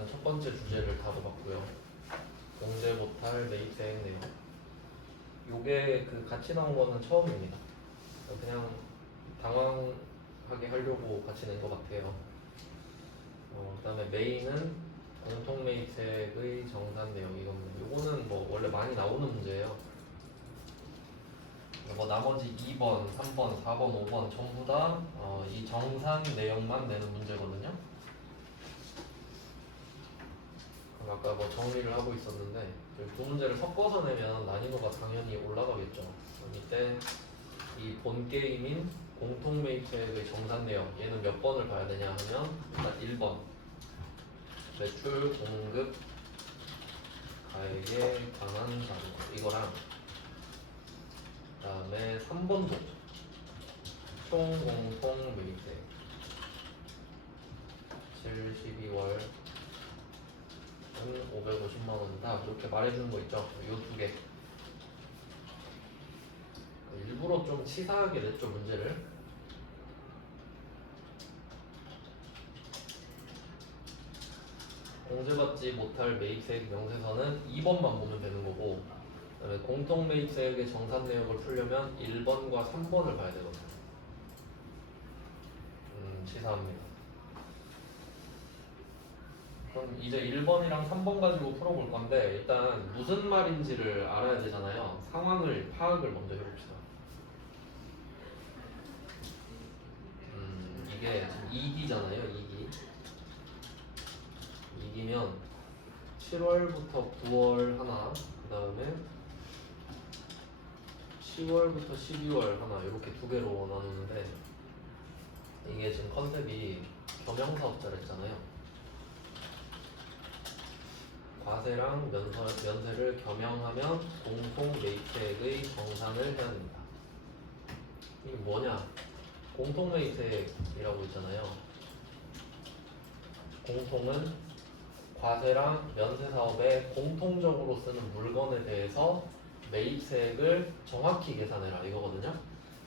일단 첫 번째 주제를 다뤄봤고요. 공제 못할 매입대행 내용. 요게 그 같이 나온 거는 처음입니다. 그냥 당황하게 하려고 같이 낸 것 같아요. 그다음에 메인은 공통 매입세액의 정산 내용 이겁니다. 요거는 뭐 원래 많이 나오는 문제예요. 뭐 나머지 2번, 3번, 4번, 5번 전부 다 이 정산 내용만 내는 문제거든요. 그럼 아까 뭐 정리를 하고 있었는데 두 문제를 섞어서 내면 난이도가 당연히 올라가겠죠. 그럼 이때 이 본 게임인 공통 매입세액의 정산 내용 얘는 몇 번을 봐야 되냐 하면 일단 1번 매출 공급 가액에 관한 자료 이거랑 그 다음에 3번도 총 공통 매입세액 7, 12월 550만 원이다 이렇게 말해주는 거 있죠. 요 두 개. 일부러 좀 치사하게 냈죠 문제를. 공제받지 못할 매입세액 명세서는 2번만 보면 되는 거고, 그다음에 공통 매입세액의 정산 내역을 풀려면 1번과 3번을 봐야 되거든요. 치사합니다. 그럼 이제 1번이랑 3번 가지고 풀어볼 건데 일단 무슨 말인지를 알아야 되잖아요. 상황을 파악을 먼저 해봅시다. 이게 지금 2기잖아요. 2기. 2기면 7월부터 9월 하나, 그 다음에 10월부터 12월 하나 이렇게 두 개로 나누는데 이게 지금 컨셉이 겸용사업자랬잖아요. 과세랑 면세를 겸용하면 공통 매입세액의 정산을 해야 됩니다. 이게 뭐냐? 공통 매입세액이라고 있잖아요. 공통은 과세랑 면세 사업에 공통적으로 쓰는 물건에 대해서 매입세액을 정확히 계산해라 이거거든요.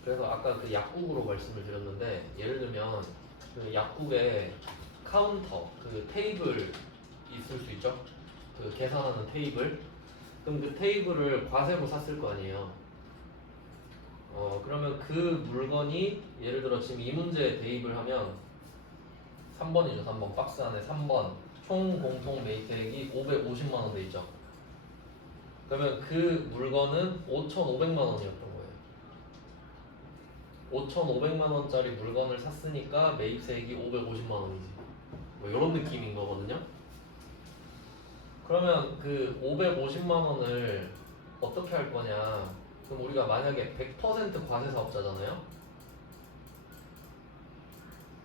그래서 아까 그 약국으로 말씀을 드렸는데 예를 들면 그 약국에 카운터 그 테이블 있을 수 있죠. 그 계산하는 테이블. 그럼 그 테이블을 과세로 샀을 거 아니에요. 그러면 그 물건이 예를 들어 지금 이 문제에 대입을 하면 3번이죠. 3번 박스 안에 3번 총 공통 매입세액이 550만 원 돼 있죠. 그러면 그 물건은 5,500만 원이었던 거예요. 5,500만 원짜리 물건을 샀으니까 매입세액이 550만 원이지. 뭐 이런 느낌인 거거든요. 그러면 그 550만 원을 어떻게 할 거냐? 그럼 우리가 만약에 100% 과세 사업자잖아요.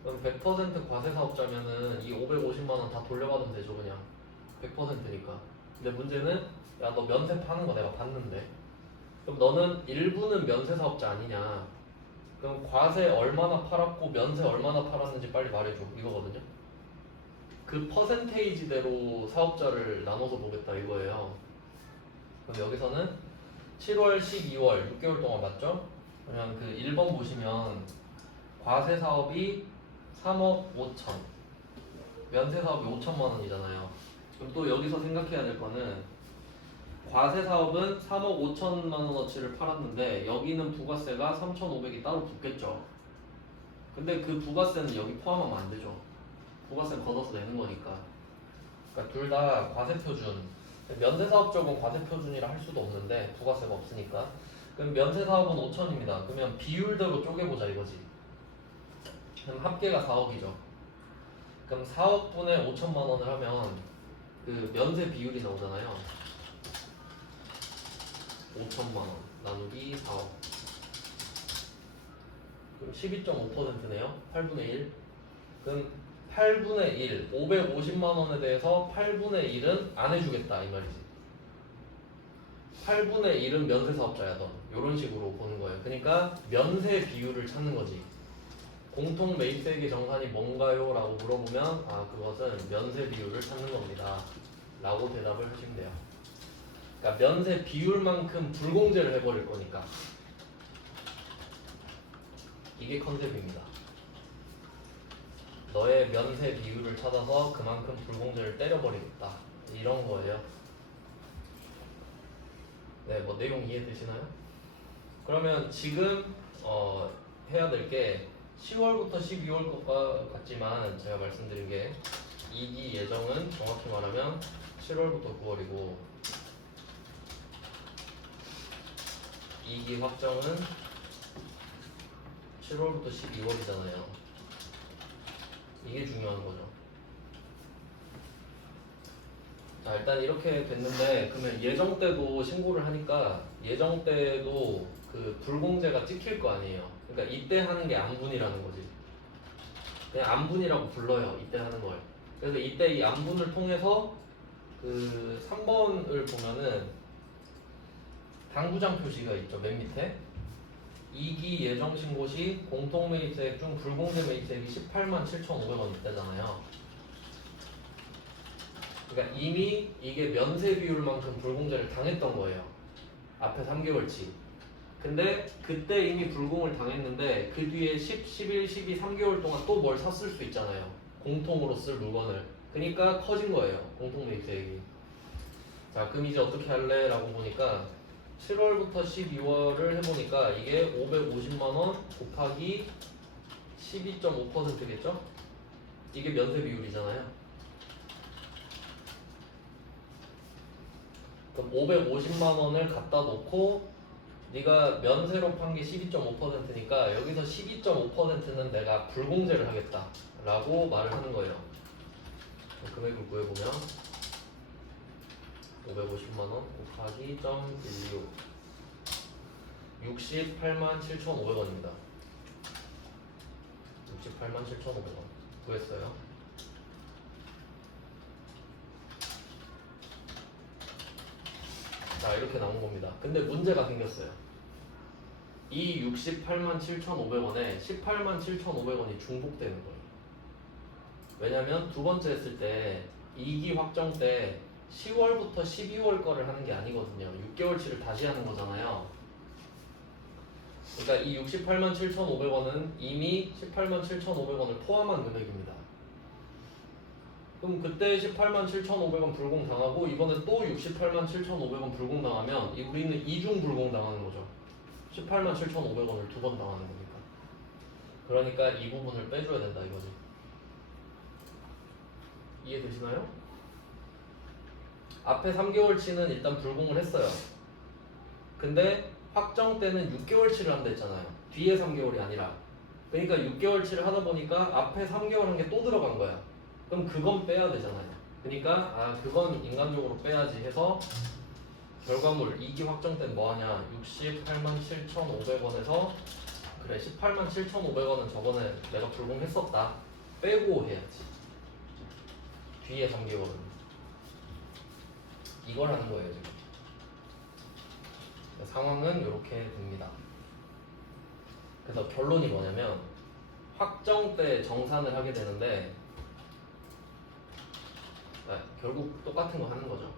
그럼 100% 과세 사업자면은 이 550만 원 다 돌려받으면 되죠, 그냥. 100%니까. 근데 문제는 야, 너 면세 파는 거 내가 봤는데. 그럼 너는 일부는 면세 사업자 아니냐? 그럼 과세 얼마나 팔았고 면세 얼마나 팔았는지 빨리 말해줘. 이거거든요. 그 퍼센테이지대로 사업자를 나눠서 보겠다 이거예요. 그럼 여기서는 7월, 12월 6개월 동안 맞죠? 그러면 그 1번 보시면 과세 사업이 3억 5천, 면세 사업이 5천만 원이잖아요. 그럼 또 여기서 생각해야 될 거는 과세 사업은 3억 5천만 원어치를 팔았는데 여기는 부가세가 3,500이 따로 붙겠죠. 근데 그 부가세는 여기 포함하면 안 되죠. 부가세 걷어서 내는 거니까. 그러니까 둘 다 과세 표준. 면세 사업 쪽은 과세 표준이라 할 수도 없는데 부가세가 없으니까. 그럼 면세 사업은 5천입니다. 그러면 비율대로 쪼개보자 이거지. 그럼 합계가 4억이죠. 그럼 4억분의 5천만 원을 하면 그 면세 비율이 나오잖아요. 5천만 원 나누기 4억. 그럼 12.5%네요. 8분의 1. 그럼 8분의 1, 550만 원에 대해서 8분의 1은 안 해주겠다 이 말이지. 8분의 1은 면세 사업자야 너. 이런 식으로 보는 거예요. 그러니까 면세 비율을 찾는 거지. 공통 매입세액의 정산이 뭔가요? 라고 물어보면 그것은 면세 비율을 찾는 겁니다 라고 대답을 하시면 돼요. 그러니까 면세 비율만큼 불공제를 해버릴 거니까. 이게 컨셉입니다. 너의 면세 비율을 찾아서 그만큼 불공제를 때려버리겠다. 이런 거예요. 네, 뭐 내용 이해되시나요? 그러면 지금 해야 될 게 10월부터 12월 것과 같지만 제가 말씀드린 게 2기 예정은 정확히 말하면 7월부터 9월이고 2기 확정은 7월부터 12월이잖아요. 이게 중요한 거죠. 자, 일단 이렇게 됐는데 그러면 예정 때도 신고를 하니까 예정 때도 그 불공제가 찍힐 거 아니에요. 그러니까 이때 하는 게 안분이라는 거지. 그냥 안분이라고 불러요. 이때 하는 걸. 그래서 이때 이 안분을 통해서 그 3번을 보면은 당부장 표시가 있죠. 맨 밑에 2기 예정 신고 시 공통 매입세액 중 불공제 매입세액이 18만 7,500원 있다잖아요. 그러니까 이미 이게 면세 비율만큼 불공제를 당했던 거예요. 앞에 3개월치. 근데 그때 이미 불공을 당했는데 그 뒤에 10, 11, 12, 3개월 동안 또 뭘 샀을 수 있잖아요. 공통으로 쓸 물건을. 그러니까 커진 거예요. 공통 매입세액이. 자, 그럼 이제 어떻게 할래? 라고 보니까 7월부터 12월을 해보니까 이게 550만원 곱하기 12.5%겠죠? 이게 면세 비율이잖아요. 그럼 550만원을 갖다 놓고 네가 면세로 판 게 12.5%니까 여기서 12.5%는 내가 불공제를 하겠다 라고 말을 하는 거예요. 금액을 구해보면 550만원 곱하기 0.126 68만 7,500원입니다. 68만 7,500원 구했어요. 자, 이렇게 나온 겁니다. 근데 문제가 생겼어요. 이 68만 7,500원에 18만 7,500원이 중복되는 거예요. 왜냐면 두 번째 했을 때 2기 확정 때 10월부터 12월 거를 하는 게 아니거든요. 6개월치를 다시 하는 거잖아요. 그러니까 이 68만 7,500원은 이미 18만 7,500원을 포함한 금액입니다. 그럼 그때 18만 7,500원 불공당하고 이번에 또 68만 7,500원 불공당하면 우리는 이중 불공당하는 거죠. 18만 7,500원을 두 번 당하는 거니까. 그러니까 이 부분을 빼줘야 된다 이거지. 이해되시나요? 앞에 3개월치는 일단 불공을 했어요. 근데 확정 때는 6개월치를 한다 했잖아요. 뒤에 3개월이 아니라. 그러니까 6개월치를 하다 보니까 앞에 3개월 한 게 또 들어간 거야. 그럼 그건 빼야 되잖아요. 그러니까 그건 인간적으로 빼야지 해서 결과물 2기 확정 때는 뭐하냐 68만 7,500원에서 그래 18만 7,500원은 저번에 내가 불공했었다 빼고 해야지. 뒤에 3개월은 이걸 하는 거예요 지금. 상황은 이렇게 됩니다. 그래서 결론이 뭐냐면 확정 때 정산을 하게 되는데 결국 똑같은 거 하는 거죠.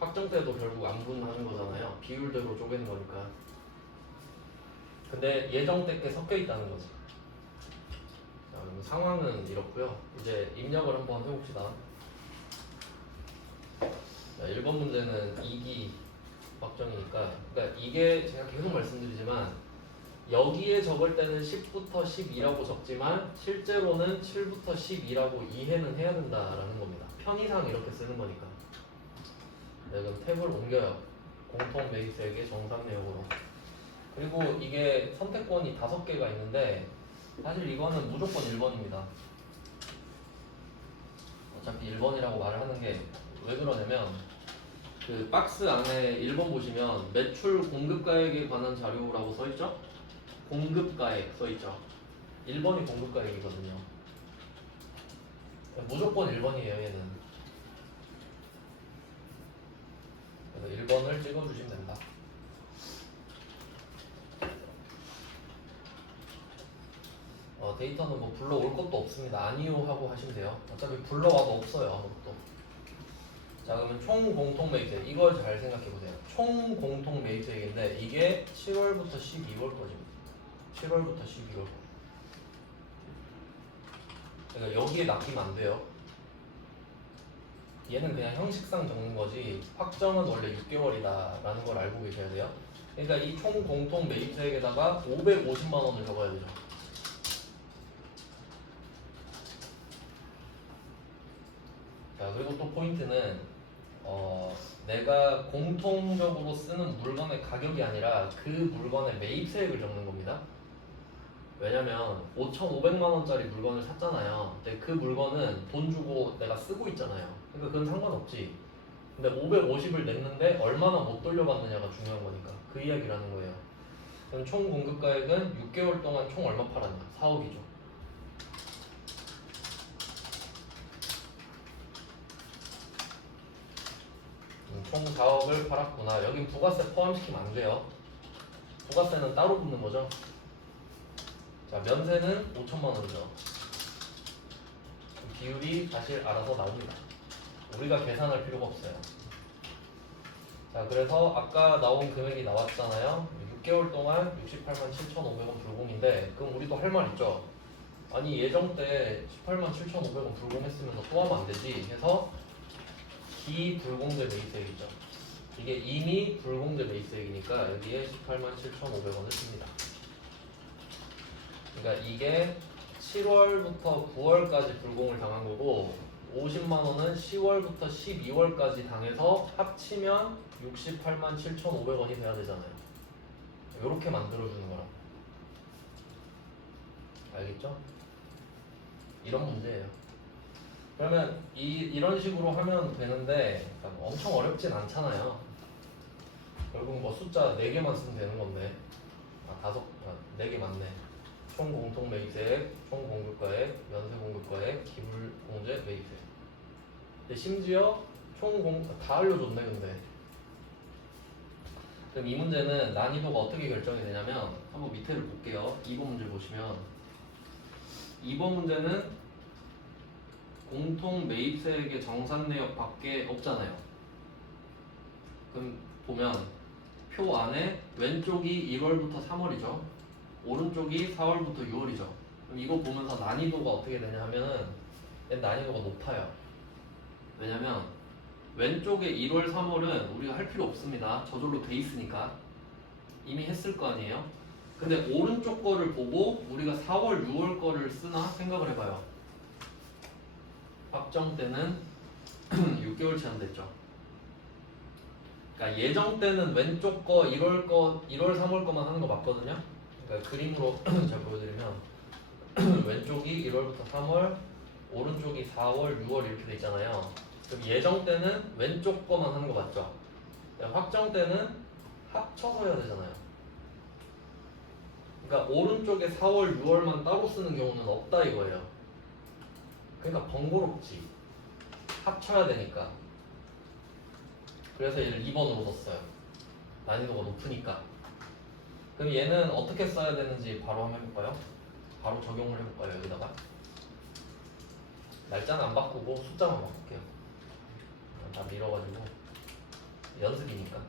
확정 때도 결국 안분하는 거잖아요. 비율대로 쪼개는 거니까. 근데 예정 때 게 섞여 있다는 거지. 자, 그럼 상황은 이렇고요. 이제 입력을 한번 해봅시다. 자, 1번 문제는 2기 확정이니까 그러니까 이게 제가 계속 말씀드리지만 여기에 적을 때는 10부터 12라고 적지만 실제로는 7부터 12라고 이해는 해야 된다라는 겁니다. 편의상 이렇게 쓰는 거니까. 네, 그럼 탭을 옮겨요. 공통 매입세액의 정상 내역으로. 그리고 이게 선택권이 5개가 있는데 사실 이거는 무조건 1번입니다. 어차피 1번이라고 말을 하는 게 왜 그러냐면 그 박스 안에 1번 보시면 매출 공급가액에 관한 자료라고 써있죠? 공급가액 써있죠? 1번이 공급가액이거든요. 무조건 1번이에요 얘는. 그래서 1번을 찍어주시면 된다. 데이터는 뭐 불러올 것도 없습니다. 아니요 하고 하시면 돼요. 어차피 불러와도 없어요 아무것도. 자, 그러면 총 공통 매입세액 이걸 잘 생각해 보세요. 총 공통 매입세액인데 이게 7월부터 12월 거죠. 7월부터 12월 거. 그러니까 여기에 낚이면 안 돼요. 얘는 그냥 형식상 적는 거지 확정은 원래 6개월이다라는 걸 알고 계셔야 돼요. 그러니까 이 총 공통 매입세액에다가 550만 원을 적어야 되죠. 자, 그리고 또 포인트는 내가 공통적으로 쓰는 물건의 가격이 아니라 그 물건의 매입세액을 적는 겁니다. 왜냐면 5,500만 원짜리 물건을 샀잖아요. 근데 그 물건은 돈 주고 내가 쓰고 있잖아요. 그러니까 그건 상관없지. 근데 550을 냈는데 얼마나 못 돌려받느냐가 중요한 거니까 그 이야기를 하는 거예요. 그럼 총 공급가액은 6개월 동안 총 얼마 팔았냐? 4억이죠. 총 4억을 팔았구나. 여긴 부가세 포함시키면 안 돼요. 부가세는 따로 붙는 거죠. 자, 면세는 5천만 원이죠. 비율이 사실 알아서 나옵니다. 우리가 계산할 필요가 없어요. 자, 그래서 아까 나온 금액이 나왔잖아요. 6개월 동안 68만 7,500원 불공인데 그럼 우리도 할 말 있죠. 아니 예정 때 18만 7,500원 불공했으면서 또 하면 안 되지 해서 기불공제 매입세액이죠. 이게 이미 불공제 매입세액이니까 여기에 18만 7,500원을 씁니다. 그러니까 이게 7월부터 9월까지 불공을 당한 거고 50만 원은 10월부터 12월까지 당해서 합치면 68만 7,500원이 돼야 되잖아요. 이렇게 만들어주는 거라. 알겠죠? 이런 문제예요. 그러면 이런 식으로 하면 되는데 엄청 어렵진 않잖아요. 결국 뭐 숫자 4개만 쓰면 되는 건데 4개 맞네. 총 공통 매입세액, 총 공급가액, 연쇄 공급가액, 기불공제 매입세액. 근데 심지어 다 알려줬네 근데. 그럼 이 문제는 난이도가 어떻게 결정이 되냐면 한번 밑에를 볼게요. 2번 문제 보시면 2번 문제는 공통 매입세액의 정산 내역 밖에 없잖아요. 그럼 보면 표 안에 왼쪽이 1월부터 3월이죠. 오른쪽이 4월부터 6월이죠. 그럼 이거 보면서 난이도가 어떻게 되냐 하면은 난이도가 높아요. 왜냐면 왼쪽에 1월, 3월은 우리가 할 필요 없습니다. 저절로 돼 있으니까 이미 했을 거 아니에요. 근데 오른쪽 거를 보고 우리가 4월, 6월 거를 쓰나 생각을 해봐요. 확정 때는 6개월 제한됐죠. 그러니까 예정 때는 왼쪽 거 1월, 3월 거만 하는 거 맞거든요. 그러니까 그림으로 잘 보여드리면 왼쪽이 1월부터 3월, 오른쪽이 4월, 6월 이렇게 돼 있잖아요. 그럼 예정 때는 왼쪽 거만 하는 거 맞죠? 확정 때는 합쳐서 해야 되잖아요. 그러니까 오른쪽에 4월, 6월만 따로 쓰는 경우는 없다 이거예요. 그러니까 번거롭지. 합쳐야 되니까. 그래서 얘를 2번으로 썼어요. 난이도가 높으니까. 그럼 얘는 어떻게 써야 되는지 바로 한번 해볼까요? 바로 적용을 해볼까요? 여기다가 날짜는 안 바꾸고 숫자만 바꿀게요. 다 밀어가지고 연습이니까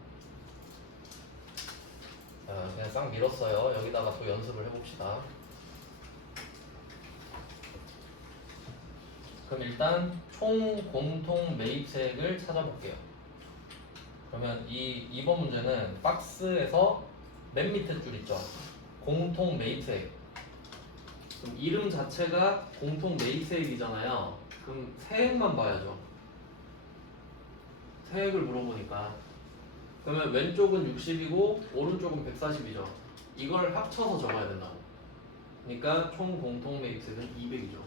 그냥 싹 밀었어요. 여기다가 또 연습을 해봅시다. 그럼 일단 총 공통 매입세액을 찾아볼게요. 그러면 이 2번 문제는 박스에서 맨 밑에 줄 있죠. 공통 매입세액. 그럼 이름 자체가 공통 매입세액이잖아요. 그럼 세액만 봐야죠. 세액을 물어보니까. 그러면 왼쪽은 60이고 오른쪽은 140이죠. 이걸 합쳐서 적어야 된다고. 그러니까 총 공통 매입세액은 200이죠.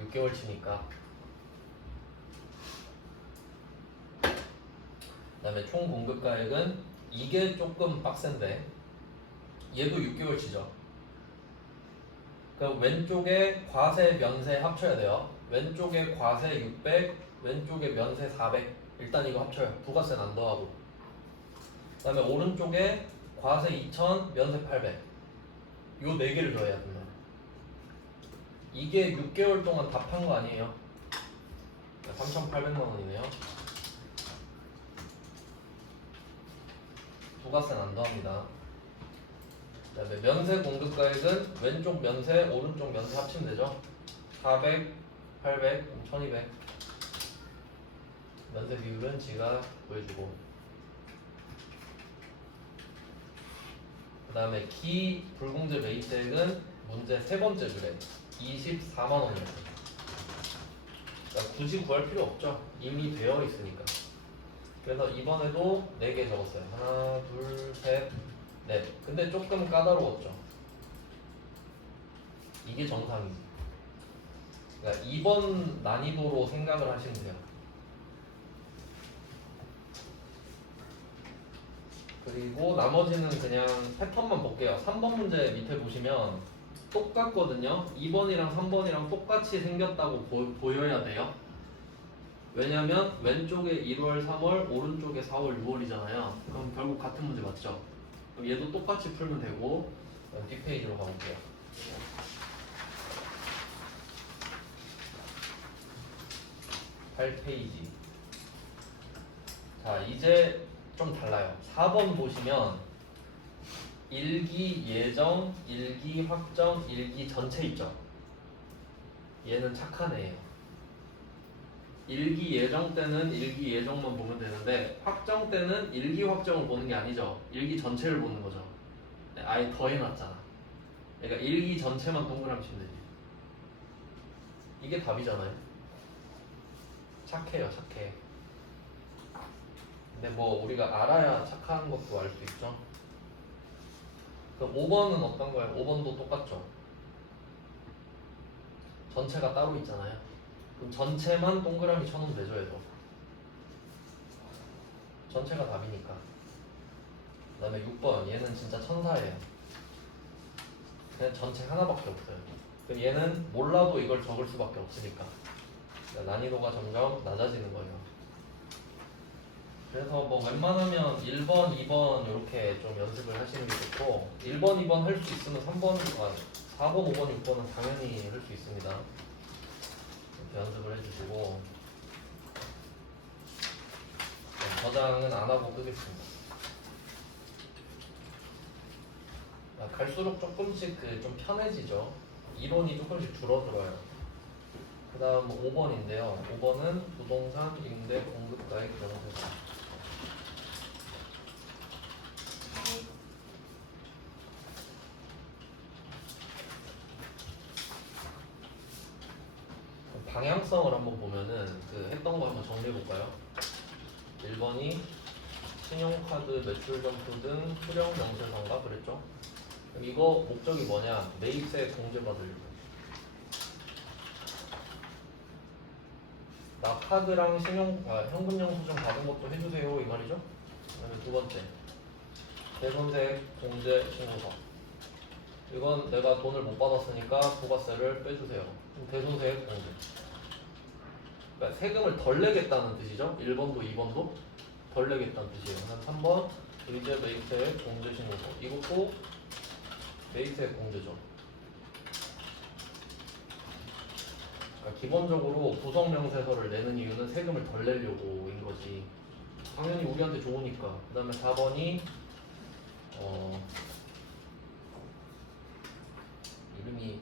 6개월 치니까. 그 다음에 총 공급가액은 이게 조금 빡센데 얘도 6개월 치죠. 그럼 왼쪽에 과세 면세 합쳐야 돼요. 왼쪽에 과세 600, 왼쪽에 면세 400. 일단 이거 합쳐요. 부가세는 안 더하고. 그 다음에 오른쪽에 과세 2000, 면세 800. 요 4개를 더해야 된다. 이게 6개월 동안 다 판 거 아니에요? 3,800만 원이네요. 부가세는 안 더합니다. 그다음에 면세 공급가액은 왼쪽 면세, 오른쪽 면세 합치면 되죠. 400, 800, 1200. 면세 비율은 지가 구해주고. 그다음에 기 불공제 매입세액은 문제 세 번째 줄에 24만 원이었어요. 그러니까 굳이 구할 필요 없죠. 이미 되어 있으니까. 그래서 이번에도 4개 적었어요. 하나, 둘, 셋, 넷. 근데 조금 까다로웠죠. 이게 정상이지. 그러니까 2번 난이도로 생각을 하시면 돼요. 그리고 나머지는 그냥 패턴만 볼게요. 3번 문제 밑에 보시면 똑같거든요. 2번이랑 3번이랑 똑같이 생겼다고 보여야 돼요. 왜냐면 왼쪽에 1월, 3월, 오른쪽에 4월, 6월이잖아요. 그럼 결국 같은 문제 맞죠? 그럼 얘도 똑같이 풀면 되고. 뒷페이지로 가볼게요. (8페이지) 자, 이제 좀 달라요. 4번 보시면 일기 예정, 일기 확정, 일기 전체 있죠? 얘는 착한 애예요. 일기 예정 때는 일기 예정만 보면 되는데 확정 때는 일기 확정을 보는 게 아니죠. 일기 전체를 보는 거죠. 아예 더 해놨잖아. 그러니까 일기 전체만 동그라미 치면 되지. 이게 답이잖아요. 착해요, 착해. 근데 뭐 우리가 알아야 착한 것도 알 수 있죠. 그럼 5번은 어떤 거예요? 5번도 똑같죠. 전체가 따로 있잖아요. 그럼 전체만 동그라미 쳐놓으면 되죠, 얘도. 전체가 답이니까. 그 다음에 6번 얘는 진짜 천사예요. 그냥 전체 하나밖에 없어요. 그럼 얘는 몰라도 이걸 적을 수밖에 없으니까. 그러니까 난이도가 점점 낮아지는 거예요. 그래서 뭐 웬만하면 1번, 2번 이렇게 좀 연습을 하시는 게 좋고 1번, 2번 할 수 있으면 3번, 4번, 5번, 6번은 당연히 할 수 있습니다. 이렇게 연습을 해주시고 저장은 안 하고 끄겠습니다. 갈수록 조금씩 좀 편해지죠. 이론이 조금씩 줄어들어요. 그 다음 5번인데요. 5번은 부동산 임대 공급가액 명세서. 방향성을 한번 보면은 했던 거 한번 정리해 볼까요? 1번이 신용카드 매출 점수 등 수령 명세서인가 그랬죠? 그럼 이거 목적이 뭐냐? 매입세 공제받으려고. 나 카드랑 현금 영수증 받은 것도 해주세요 이 말이죠? 그다음에 두 번째 대손세액 공제 신고서. 이건 내가 돈을 못 받았으니까 부가세를 빼주세요. 그럼 대손세액 공제. 그러니까 세금을 덜 내겠다는 뜻이죠. 1번도 2번도 덜 내겠다는 뜻이에요. 그다음 3번 의제 매입세액 공제 신고서. 이것도 매입세액 공제죠. 그러니까 기본적으로 부속명세서를 내는 이유는 세금을 덜 내려고인 거지. 당연히 우리한테 좋으니까. 그 다음에 4번이 이름이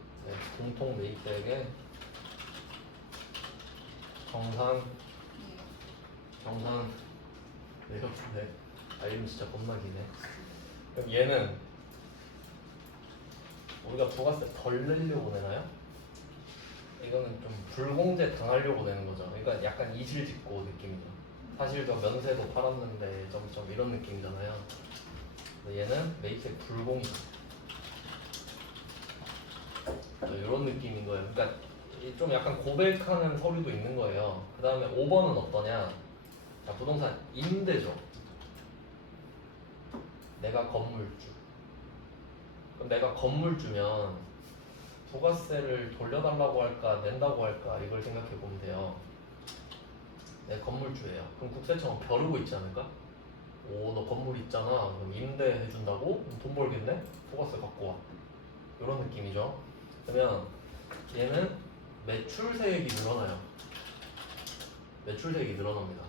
공통 매입세액의 정산 내역인데 이름 진짜 겁나 기네. 그럼 얘는 우리가 부가세 덜 내려고 내나요? 이거는 좀 불공제 당하려고 내는 거죠. 그러니까 약간 이실직고 느낌이죠. 사실 저 면세도 팔았는데 점점 이런 느낌이잖아요. 얘는 매입세 불공이죠. 이런 느낌인 거예요. 그러니까 좀 약간 고백하는 서류도 있는 거예요. 그 다음에 5번은 어떠냐? 자, 부동산 임대죠. 내가 건물주. 그럼 내가 건물주면 부가세를 돌려달라고 할까 낸다고 할까 이걸 생각해 보면 돼요. 내 건물주예요. 그럼 국세청은 벼르고 있지 않을까? 오, 너 건물 있잖아. 그럼 임대해 준다고? 돈 벌겠네? 부가세 갖고 와. 이런 느낌이죠. 그러면 얘는 매출세액이 늘어나요. 매출세액이 늘어납니다.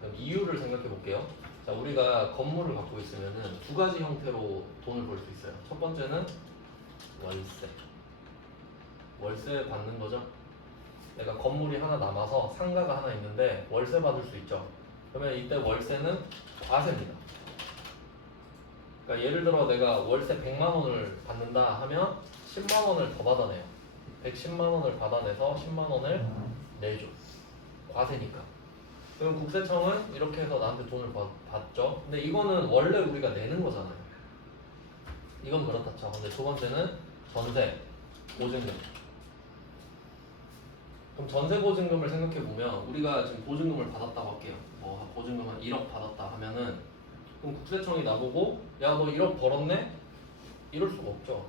그럼 이유를 생각해 볼게요. 자, 우리가 건물을 갖고 있으면은 두 가지 형태로 돈을 벌 수 있어요. 첫 번째는 월세. 월세 받는 거죠. 내가 건물이 하나 남아서 상가가 하나 있는데 월세 받을 수 있죠. 그러면 이때 월세는 과세입니다. 그러니까 예를 들어 내가 월세 100만 원을 받는다 하면 10만 원을 더 받아내요. 110만 원을 받아내서 10만 원을 내줘. 과세니까. 그럼 국세청은 이렇게 해서 나한테 돈을 받죠. 근데 이거는 원래 우리가 내는 거잖아요. 이건 그렇다 쳐. 근데 두 번째는 전세, 보증금. 그럼 전세 보증금을 생각해 보면 우리가 지금 보증금을 받았다고 할게요. 뭐 보증금 한 1억 받았다 하면은 그럼 국세청이 나보고 야 너 1억 벌었네? 이럴 수가 없죠.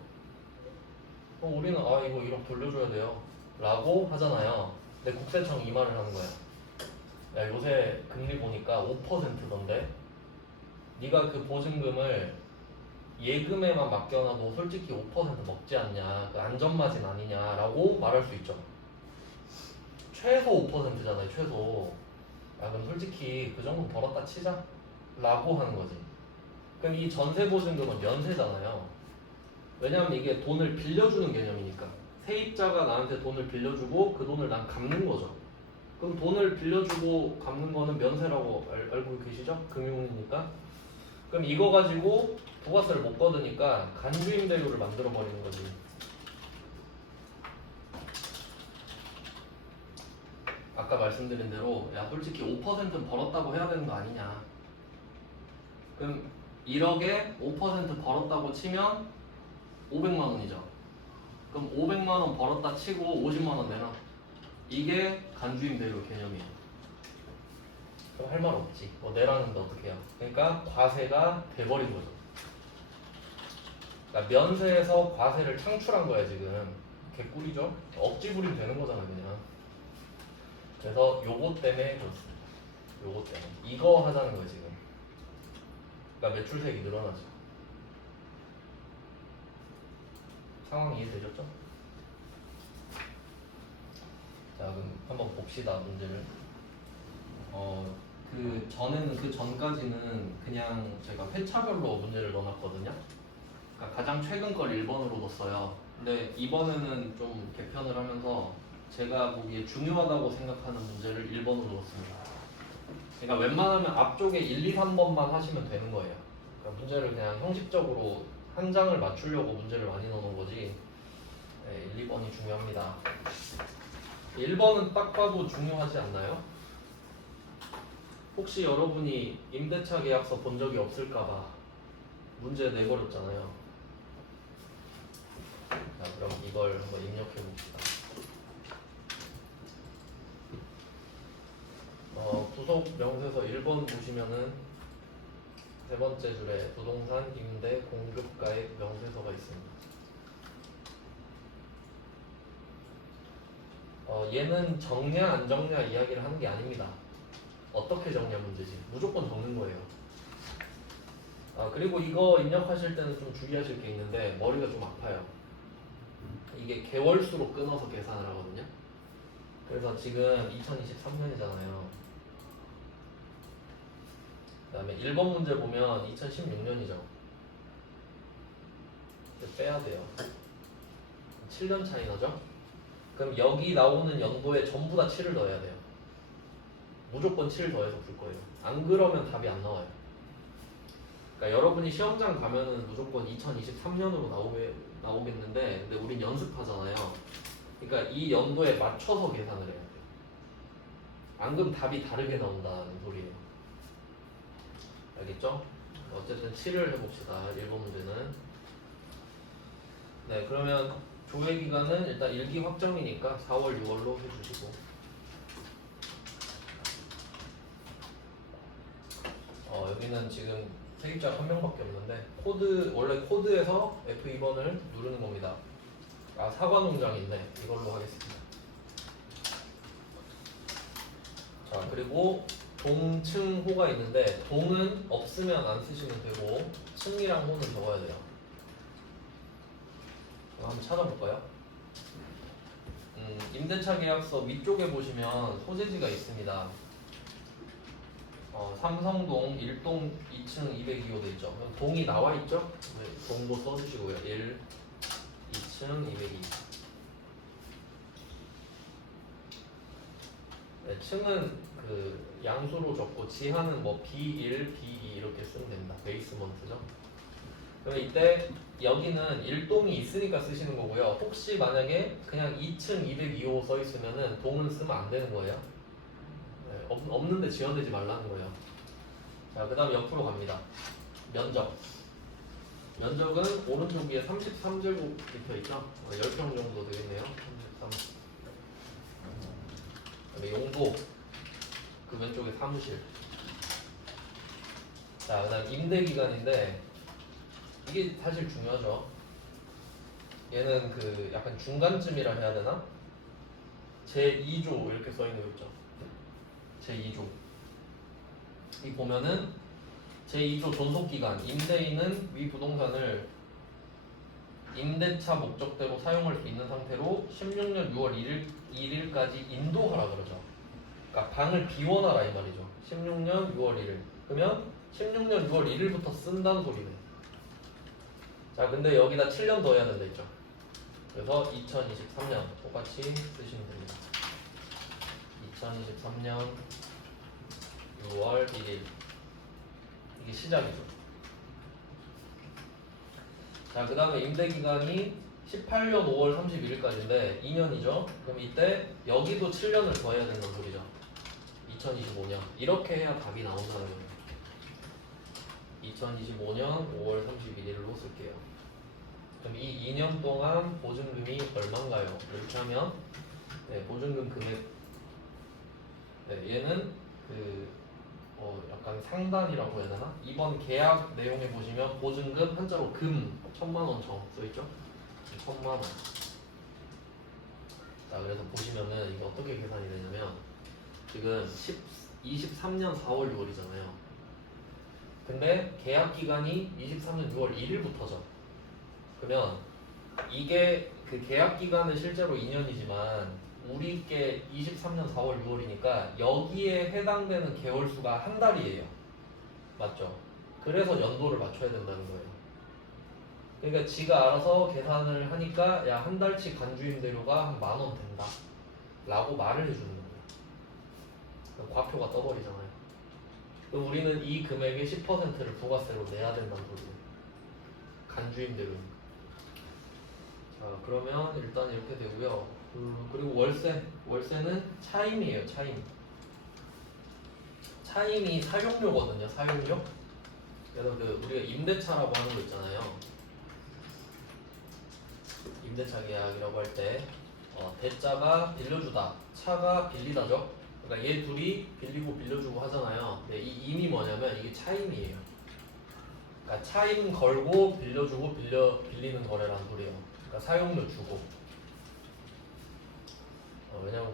그럼 우리는 아 이거 1억 돌려줘야 돼요 라고 하잖아요. 근데 국세청이 이 말을 하는 거야. 야 요새 금리 보니까 5%던데 네가 그 보증금을 예금에만 맡겨놔도 솔직히 5% 먹지 않냐, 그 안전마진 아니냐라고 말할 수 있죠. 최소 5%잖아요, 최소. 야 그럼 솔직히 그 정도 벌었다 치자 라고 하는 거지. 그럼 이 전세보증금은 연세잖아요. 왜냐하면 이게 돈을 빌려주는 개념이니까. 세입자가 나한테 돈을 빌려주고 그 돈을 난 갚는 거죠. 그럼 돈을 빌려주고 갚는 거는 면세라고 알고 계시죠? 금융이니까. 그럼 이거 가지고 부가세를 못 걷으니까 간주임대료를 만들어 버리는 거지. 아까 말씀드린 대로 야 솔직히 5%는 벌었다고 해야 되는 거 아니냐. 그럼 1억에 5% 벌었다고 치면 500만 원이죠. 그럼 500만 원 벌었다 치고 50만 원 내놔. 이게 간주임대료 개념이에요. 그럼 할 말 없지. 뭐 내라는데 어떻게 해요? 그러니까 과세가 돼버린 거죠. 그러니까 면세에서 과세를 창출한 거야 지금. 개꿀이죠. 억지 부리면 되는 거잖아 그냥. 그래서 요거 때문에 그렇습니다. 요거 때문에 이거 하자는 거예요 지금. 그러니까 매출세액이 늘어나죠. 상황 이해되셨죠? 자 그럼 한번 봅시다 문제를. 그 전에는 그 전까지는 그냥 제가 회차별로 문제를 넣어놨거든요. 그러니까 가장 최근 걸 1번으로 넣었어요. 근데 이번에는 좀 개편을 하면서 제가 보기에 중요하다고 생각하는 문제를 1번으로 넣었습니다. 그러니까 웬만하면 앞쪽에 1, 2, 3번만 하시면 되는 거예요. 그러니까 문제를 그냥 형식적으로 한 장을 맞추려고 문제를 많이 넣어놓은 거지. 네, 1, 2번이 중요합니다. 1번은 딱 봐도 중요하지 않나요? 혹시 여러분이 임대차 계약서 본 적이 없을까봐 문제 내버렸잖아요. 자, 그럼 이걸 한번 입력해 봅시다. 부속 명세서 1번 보시면은 세 번째 줄에 부동산 임대 공급가액 명세서가 있습니다. 얘는 정냐 안 정냐 이야기를 하는 게 아닙니다. 어떻게 정냐 문제지. 무조건 적는 거예요. 그리고 이거 입력하실 때는 좀 주의하실 게 있는데 머리가 좀 아파요. 이게 개월수로 끊어서 계산을 하거든요. 그래서 지금 2023년이잖아요. 그 다음에 1번 문제 보면 2016년이죠. 빼야 돼요. 7년 차이 나죠? 그럼 여기 나오는 연도에 전부 다 7을 넣어야 돼요. 무조건 7 더해서 풀 거예요. 안 그러면 답이 안 나와요. 그러니까 여러분이 시험장 가면은 무조건 2023년으로 나오겠는데 근데 우린 연습하잖아요. 그러니까 이 연도에 맞춰서 계산을 해야 돼요. 안 그러면 답이 다르게 나온다는 소리예요. 알겠죠? 어쨌든 7을 해봅시다. 1번 문제는. 네, 그러면 조회 기간은 일단 일기 확정이니까 4월, 6월로 해주시고. 여기는 지금 세입자 한 명밖에 없는데 원래 코드에서 F2번을 누르는 겁니다. 사과 농장이 있네. 이걸로 하겠습니다. 자, 그리고 동층호가 있는데 동은 없으면 안 쓰시면 되고 층이랑 호는 적어야 돼요. 한번 찾아볼까요? 임대차 계약서 위쪽에 보시면 소재지가 있습니다. 삼성동 1동 2층 202호 돼 있죠. 그럼 동이 나와 있죠? 네, 동도 써주시고요. 1, 2층 202. 네, 층은 그 양수로 적고 지하는 뭐 B1, B2 이렇게 쓰면 됩니다. 베이스먼트죠. 그럼 이때 여기는 1동이 있으니까 쓰시는 거고요. 혹시 만약에 그냥 2층 202호 써 있으면은 동은 쓰면 안 되는 거예요. 네, 없는데 지어내지 말라는 거예요. 자, 그 다음 옆으로 갑니다. 면적. 면적은 오른쪽 위에 33제곱미터 있죠? 10평 정도 되겠네요. 33. 그다음에 용도. 그 왼쪽에 사무실. 자, 그 다음 임대기간인데 이게 사실 중요하죠. 얘는 그 약간 중간쯤이라 해야 되나? 제2조 이렇게 써있는 거 있죠. 제2조. 이 보면은 제2조 존속기간, 임대인은 위 부동산을 임대차 목적대로 사용할 수 있는 상태로 16년 6월 1일까지 인도하라 그러죠. 그러니까 방을 비워놔라 이 말이죠. 16년 6월 1일. 그러면 16년 6월 1일부터 쓴다는 소리네. 자, 근데 여기다 7년 더 해야 된다 했죠. 그래서 2023년 똑같이 쓰시면 됩니다. 2023년 6월 1일. 이게 시작이죠. 자, 그 다음에 임대기간이 18년 5월 31일까지인데 2년이죠. 그럼 이때 여기도 7년을 더 해야 된다는 소리죠. 2025년. 이렇게 해야 답이 나온다는 거예요. 2025년 5월 31일로 쓸게요. 그럼 이 2년 동안 보증금이 얼마인가요? 이렇게 하면 네, 보증금 금액 네, 얘는 그 약간 상단이라고 해야 되나? 이번 계약 내용에 보시면 보증금 한자로 금 1,000만 원 정 써있죠? 1,000만 원. 자, 그래서 보시면은 이게 어떻게 계산이 되냐면 지금 23년 4월 6월이잖아요. 근데 계약 기간이 23년 6월 1일부터죠. 그러면 이게 그 계약 기간은 실제로 2년이지만 우리께 23년 4월 6월이니까 여기에 해당되는 개월 수가 한 달이에요. 맞죠? 그래서 연도를 맞춰야 된다는 거예요. 그러니까 지가 알아서 계산을 하니까 야, 한 달치 간주임대료가 한 10,000원 된다 라고 말을 해주는 거예요. 과표가 떠버리잖아요. 그럼 우리는 이 금액의 10%를 부가세로 내야 된다는 소리예요. 간주임대료니까. 자, 그러면 일단 이렇게 되고요. 그리고 월세. 월세는 차임이에요. 차임. 차임이 사용료거든요. 사용료. 그래서 그 우리가 임대차라고 하는 거 있잖아요. 임대차 계약이라고 할 때 대자가 빌려주다, 차가 빌리다죠. 그러니까 얘 둘이 빌리고 빌려주고 하잖아요. 근데 이 임이 뭐냐면 이게 차임이에요. 그러니까 차임 걸고 빌려주고 빌리는 거래라는 소리예요. 그러니까 사용료 주고. 왜냐면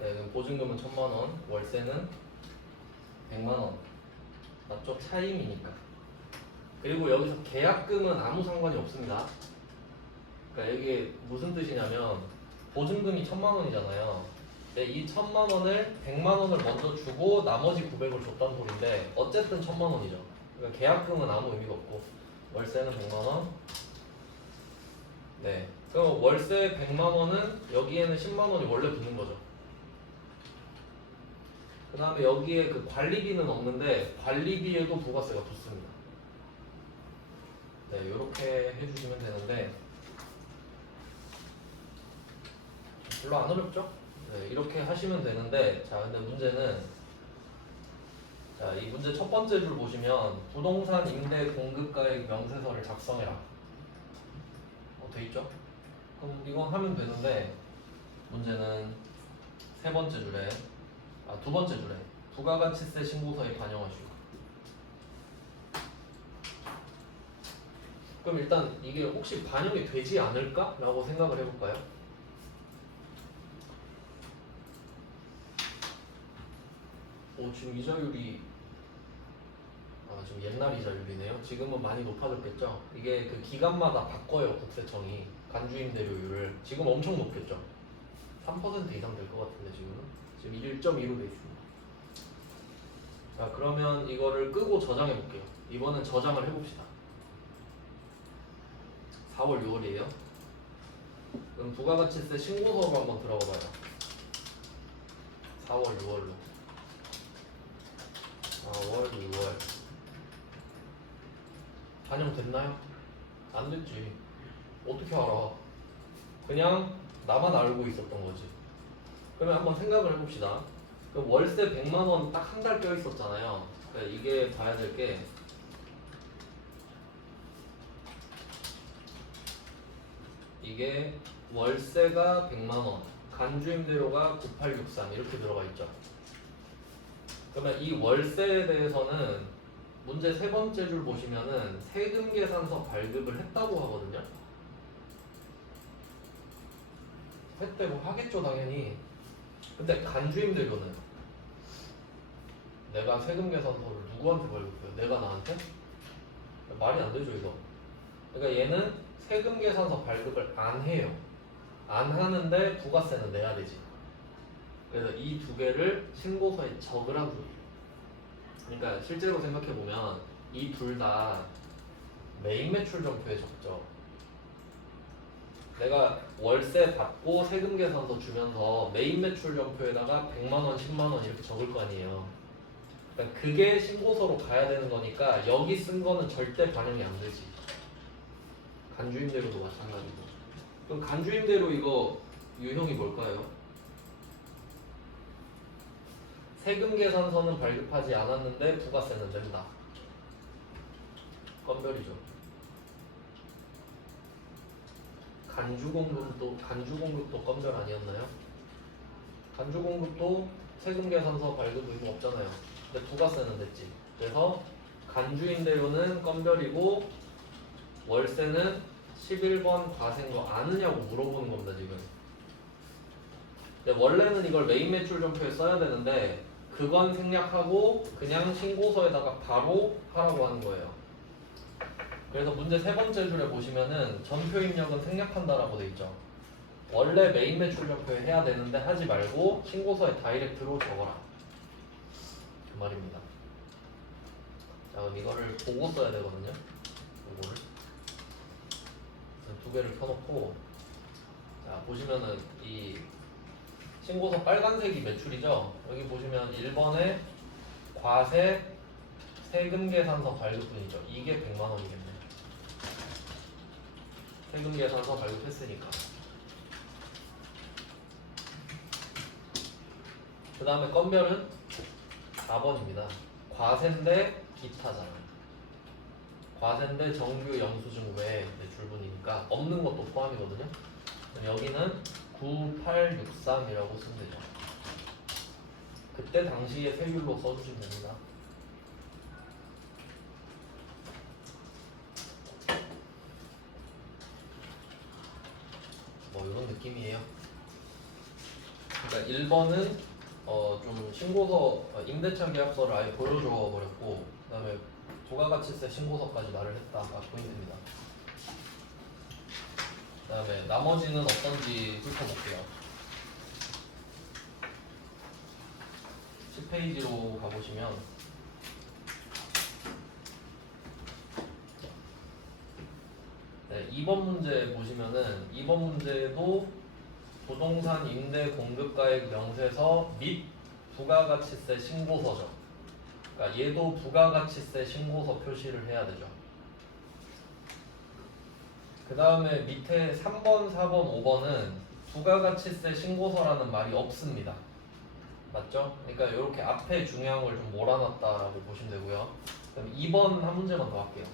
네, 그럼 보증금은 1,000만 원, 월세는 100만 원. 맞죠? 차임이니까. 그리고 여기서 계약금은 아무 상관이 없습니다. 그러니까 이게 무슨 뜻이냐면 보증금이 1,000만 원이잖아요. 근데 이 1,000만 원을 100만 원을 먼저 주고 나머지 900을 줬다는 소리인데 어쨌든 1,000만 원이죠. 그러니까 계약금은 아무 의미가 없고 월세는 100만 원. 네. 그럼 월세 100만 원은 여기에는 10만 원이 원래 붙는 거죠. 그 다음에 여기에 그 관리비는 없는데 관리비에도 부가세가 붙습니다. 네, 이렇게 해주시면 되는데 별로 안 어렵죠? 네, 이렇게 하시면 되는데 자, 근데 문제는 자, 이 문제 첫 번째 줄 보시면 부동산 임대 공급가액 명세서를 작성해라. 돼 있죠? 그럼 이건 하면 되는데 문제는 세 번째 줄에 두 번째 줄에 부가가치세 신고서에 반영하시오. 그럼 일단 이게 혹시 반영이 되지 않을까? 라고 생각을 해볼까요? 지금 이자율이 좀 옛날 이자율이네요. 지금은 많이 높아졌겠죠? 이게 그 기간마다 바꿔요, 국세청이. 간주임대료율을. 지금 엄청 높겠죠? 3% 이상 될 것 같은데 지금 1.2로 돼 있습니다. 자, 그러면 이거를 끄고 저장해 볼게요. 이번엔 저장을 해봅시다. 4월 6월이에요. 그럼 부가가치세 신고서로 한번 들어가 봐요. 4월 6월로 4월 6월 반영됐나요? 안 됐지. 어떻게 알아? 그냥 나만 알고 있었던 거지. 그러면 한번 생각을 해봅시다. 그럼 월세 100만 원 딱 한 달 껴 있었잖아요. 그러니까 이게 봐야 될 게 이게 월세가 100만 원, 간주임대료가 9863 이렇게 들어가 있죠. 그러면 이 월세에 대해서는 문제 세 번째 줄 보시면은 세금 계산서 발급을 했다고 하거든요. 했대고 하겠죠 당연히. 근데 간주임대료는 내가 세금 계산서를 누구한테 발급해요? 내가 나한테? 말이 안 되죠 이거. 그러니까 얘는 세금 계산서 발급을 안 해요. 안 하는데 부가세는 내야 되지. 그래서 이 두 개를 신고서에 적으라고 해요. 그러니까 실제로 생각해 보면 이 둘 다 메인 매출 점표에 적죠. 내가 월세 받고 세금 계산서 주면서 메인 매출 점표에다가 100만 원, 10만 원 이렇게 적을 거 아니에요. 그러니까 그게 신고서로 가야 되는 거니까 여기 쓴 거는 절대 반영이 안 되지. 간주임대료도 마찬가지고. 그럼 간주임대료 이거 유형이 뭘까요? 세금 계산서는 발급하지 않았는데 부가세는 낸다. 건별이죠. 간주공급도 건별 아니었나요? 간주공급도 세금 계산서 발급 의무 없잖아요. 근데 부가세는 냈지. 그래서 간주임대료는 건별이고 월세는 11번 과세인거 아느냐고 물어보는 겁니다 지금. 근데 원래는 이걸 메인 매출 점표에 써야 되는데 그건 생략하고 그냥 신고서에다가 바로 하라고 하는 거예요. 그래서 문제 세 번째 줄에 보시면은 전표 입력은 생략한다라고 돼 있죠. 원래 메인 매출 점표에 해야 되는데 하지 말고 신고서에 다이렉트로 적어라. 그 말입니다. 자, 그럼 이거를 보고 써야 되거든요. 이거를 두 개를 켜놓고 자 보시면은 이 신고서 빨간색이 매출이죠. 여기 보시면 1번에 과세 세금 계산서 발급분이죠. 이게 100만 원이겠네. 세금 계산서 발급했으니까. 그 다음에 건별은 4번입니다. 과세인데 기타잖아요. 과세인데 정규 영수증 외에 매출분이니까 없는 것도 포함이거든요. 그럼 여기는 9863이라고 쓰면 되죠. 그때 당시의 세율로 써주시면 됩니다. 뭐 이런 느낌이에요. 그러니까 1번은 좀 신고서 임대차 계약서를 아예 보여줘 버렸고 그 다음에 부가가치세 신고서까지 말을 했다가 포인트입니다. 그 다음에 나머지는 어떤지 훑어볼게요. 10페이지로 가보시면 네, 2번 문제 보시면은 2번 문제도 부동산 임대 공급가액 명세서 및 부가가치세 신고서죠. 그러니까 얘도 부가가치세 신고서 표시를 해야 되죠. 그 다음에 밑에 3번, 4번, 5번은 부가가치세 신고서라는 말이 없습니다. 맞죠? 그러니까 이렇게 앞에 중요한 걸 좀 몰아놨다라고 보시면 되고요. 그럼 2번 한 문제만 더 할게요.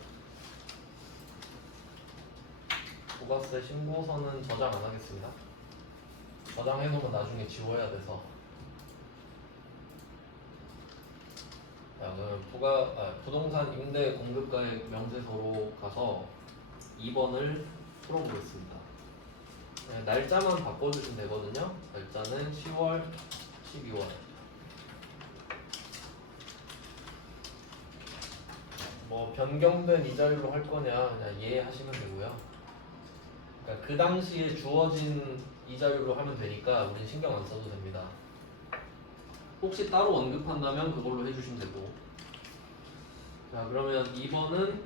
부가세 신고서는 저장 안 하겠습니다. 저장해놓으면 나중에 지워야 돼서. 자, 그럼 부동산 임대 공급가액 명세서로 가서 2번을 풀어보겠습니다. 네, 날짜만 바꿔주시면 되거든요. 날짜는 10월, 12월. 뭐 변경된 이자율로 할 거냐 그냥 예 하시면 되고요. 그러니까 그러니까 그 당시에 주어진 이자율로 하면 되니까 우린 신경 안 써도 됩니다. 혹시 따로 언급한다면 그걸로 해주시면 되고. 자, 그러면 2번은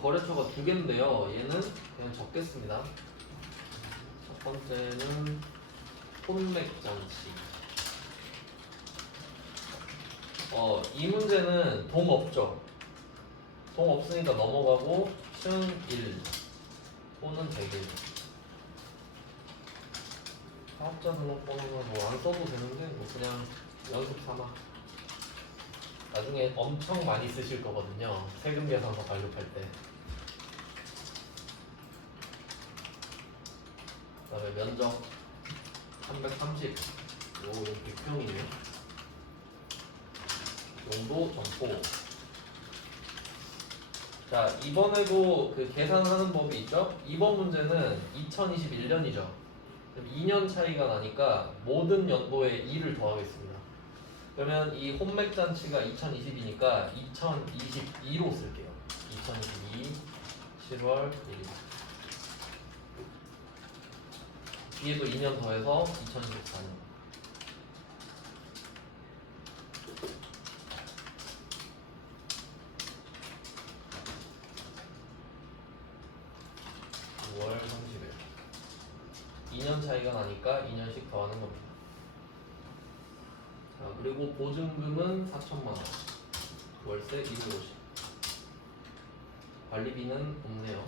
거래처가 두 개인데요. 얘는 그냥 적겠습니다. 첫 번째는 혼맥장치. 이 문제는 동 없죠. 동 없으니까 넘어가고 층1 또는 100일. 사업자 등록번호는 뭐 안 써도 되는데 뭐 그냥 연습 삼아. 나중에 엄청 많이 쓰실 거거든요. 세금 계산서 발급할 때. 그다음에 면적 330. 요 6평이네요. 용도 점포. 자, 이번에도 그 계산하는 법이 있죠? 이번 문제는 2021년이죠. 그럼 2년 차이가 나니까 모든 연도에 2를 더하겠습니다. 그러면 이 혼맥잔치가 2020이니까 2022로 쓸게요. 2022 7월 1일. 뒤에도 2년 더해서 2024년. 9월 30일. 2년 차이가 나니까 2년씩 더하는 겁니다. 자, 그리고 보증금은 4천만 원. 월세 250. 관리비는 없네요.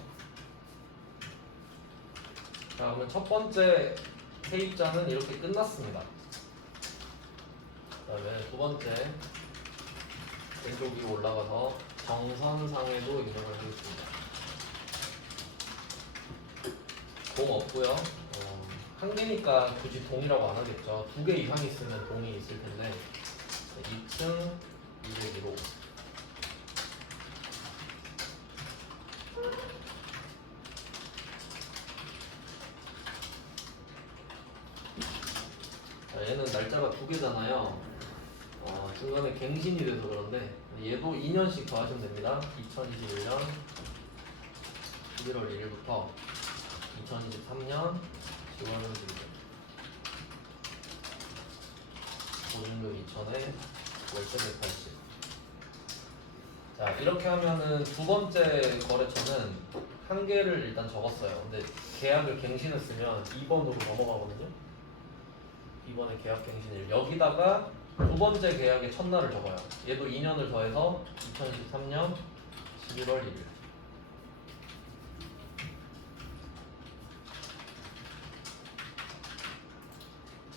자, 그러면 첫 번째 세입자는 이렇게 끝났습니다. 그 다음에 두 번째 왼쪽 위로 올라가서 정선상에도 인정을 하겠습니다. 동 없고요. 한 개니까 굳이 동이라고 안 하겠죠. 두 개 이상 있으면 동이 있을 텐데 2층 201호. 자, 얘는 날짜가 두 개잖아요. 중간에 갱신이 돼서 그런데 얘도 2년씩 더하시면 됩니다. 2021년 11월 1일부터 2023년 10월 30일. 보증금 2,000에 월세 180. 자, 이렇게 하면은 두 번째 거래처는 한 개를 일단 적었어요. 근데 계약을 갱신했으면 2번으로 넘어가거든요. 2번에 계약 갱신일. 여기다가 두 번째 계약의 첫날을 적어요. 얘도 2년을 더해서 2023년 11월 1일.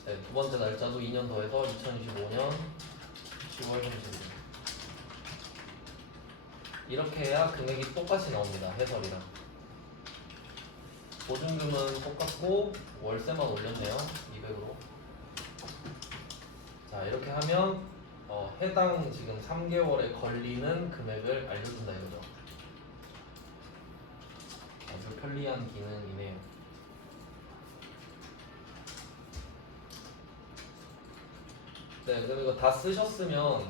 네, 두 번째 날짜도 2년 더해서 2025년 10월 30일. 이렇게 해야 금액이 똑같이 나옵니다. 해설이랑. 보증금은 똑같고 월세만 올렸네요. 200으로. 자, 이렇게 하면 해당 지금 3개월에 걸리는 금액을 알려준다 이거죠. 아주 편리한 기능이네요. 네, 그럼 이거 다 쓰셨으면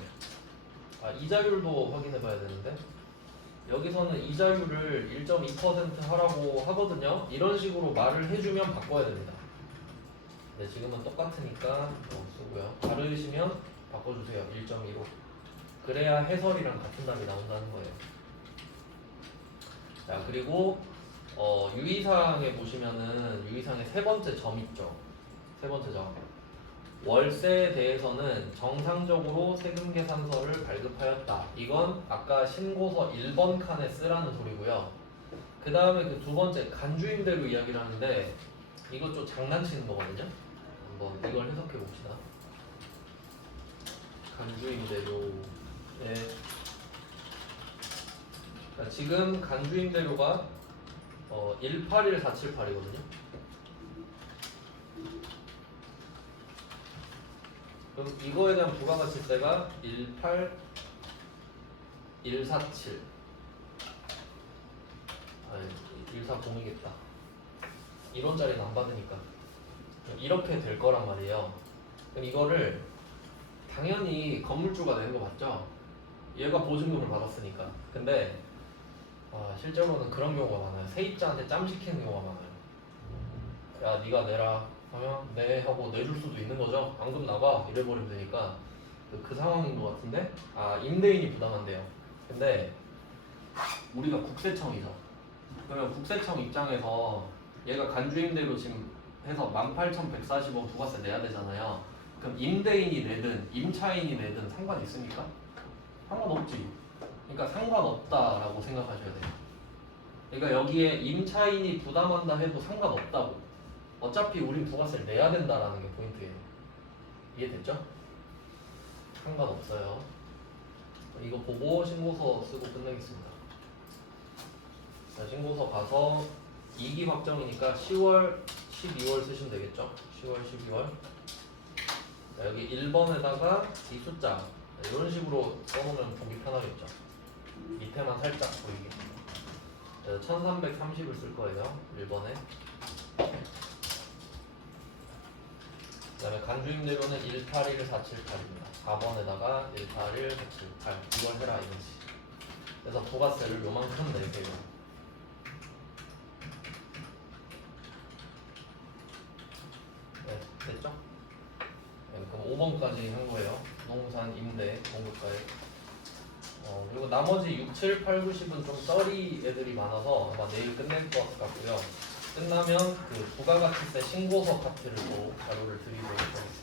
이자율도 확인해 봐야 되는데 여기서는 이자율을 1.2% 하라고 하거든요. 이런 식으로 말을 해주면 바꿔야 됩니다. 네, 지금은 똑같으니까 쓰고요. 다르시면 바꿔주세요. 1.2로. 그래야 해설이랑 같은 답이 나온다는 거예요. 자, 그리고 유의사항에 보시면은 유의사항에 세 번째 점 있죠. 세 번째 점. 월세에 대해서는 정상적으로 세금계산서를 발급하였다. 이건 아까 신고서 1번 칸에 쓰라는 소리고요. 그 다음에 그 두 번째 간주임대로 이야기를 하는데 이것 좀 장난치는 거거든요. 한번 이걸 해석해 봅시다. 간주임대료에 지금 간주임대료가 181478이거든요. 그럼 이거에 대한 부가가치세가 18147. 아니 140이겠다. 1원짜리는 안 받으니까 이렇게 될 거란 말이에요. 그럼 이거를 당연히 건물주가 내는 거 맞죠? 얘가 보증금을 받았으니까. 근데 실제로는 그런 경우가 많아요. 세입자한테 짬 시키는 경우가 많아요. 야 네가 내라 하면 네 하고 내줄 수도 있는 거죠. 앙금 나가 이래버리면 되니까 그 상황인 것 같은데 임대인이 부담한대요. 근데 우리가 국세청이죠. 그러면 국세청 입장에서 얘가 간주임대로 지금 해서 18,140원 부가세 내야 되잖아요. 그럼 임대인이 내든 임차인이 내든 상관 있습니까? 상관없지. 그러니까 상관없다라고 생각하셔야 돼요. 그러니까 여기에 임차인이 부담한다 해도 상관없다고. 어차피 우린 부가세를 내야 된다라는 게 포인트예요. 이해됐죠? 상관없어요. 이거 보고 신고서 쓰고 끝내겠습니다. 자, 신고서 가서 2기 확정이니까 10월, 12월 쓰시면 되겠죠? 10월, 12월. 자, 여기 1번에다가 이 숫자 이런 식으로 써놓으면 보기 편하겠죠? 밑에만 살짝 보이게. 1330을 쓸 거예요. 1번에. 그 다음에 간주임대로는 181478입니다. 4번에다가 181478 이걸 해라 이거지. 그래서 부가세를 요만큼 내세요. 네, 됐죠? 네, 그럼 5번까지 한 거예요. 부동산 임대 공급가액. 그리고 나머지 6, 7, 8, 9, 10은 좀 썰이 애들이 많아서 아마 내일 끝낼 것 같고요. 끝나면 그 부가가치세 신고서 파트를 또 자료를 드리도록 하겠습니다.